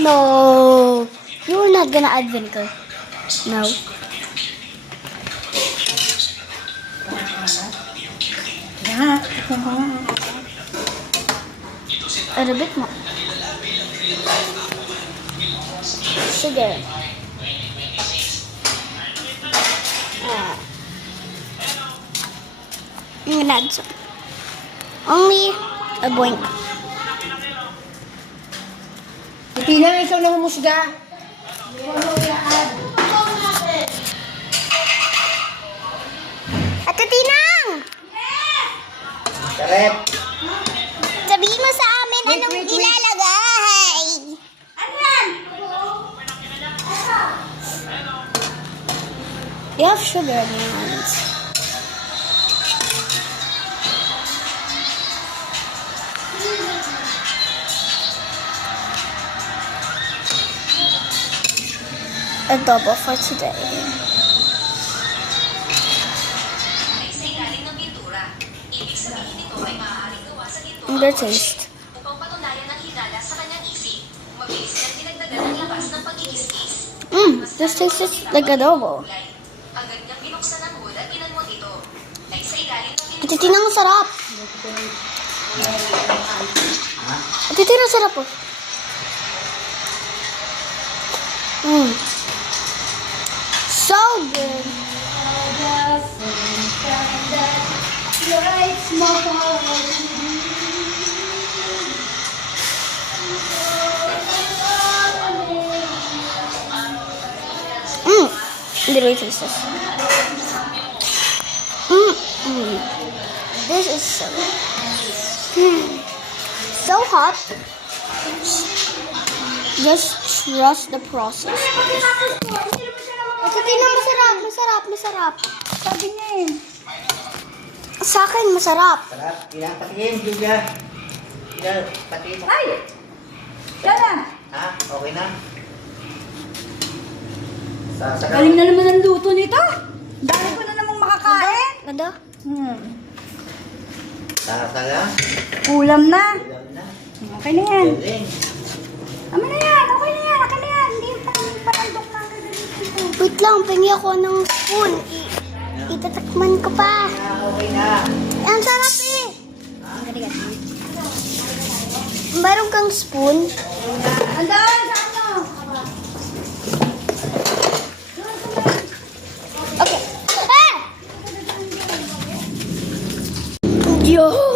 No. You're not gonna add vinegar. No. A little bit more. Sugar. I'm gonna add some. Only a boink. Hindi na ikaw na humusga. Ate Tinang! Karep. Sabihin mo sa amin anong ilalagay. Ano yan? You have sugar in your hands. Adobo for today. And the taste. This tastes like adobo. Ate Tinang, ang sarap. Ate Tinang, ang sarap po. So good. Literally taste this. This is so hot. Just trust the process. Ate Tinang, masarap. Sabi niya eh. Sa akin, masarap. Sarap. Ilang patikim, Julia. Ilang patikim. Ay! Yan na. Ha? Okay na? Galing na naman ang luto nito. Dami ko na namang makakain. Ganda? Sasaga. Ulam na. Ulam na. Okay na yan. Galing. Amin na yan. Okay na yan. Okay na yan. Hindi panandok na gagawin. Wait lang, pingi ako ng spoon. Itatakman ko pa. Okay na. Ang sarap eh. Meron kang spoon? Andaan sa ano? Okay. Ah! Yo!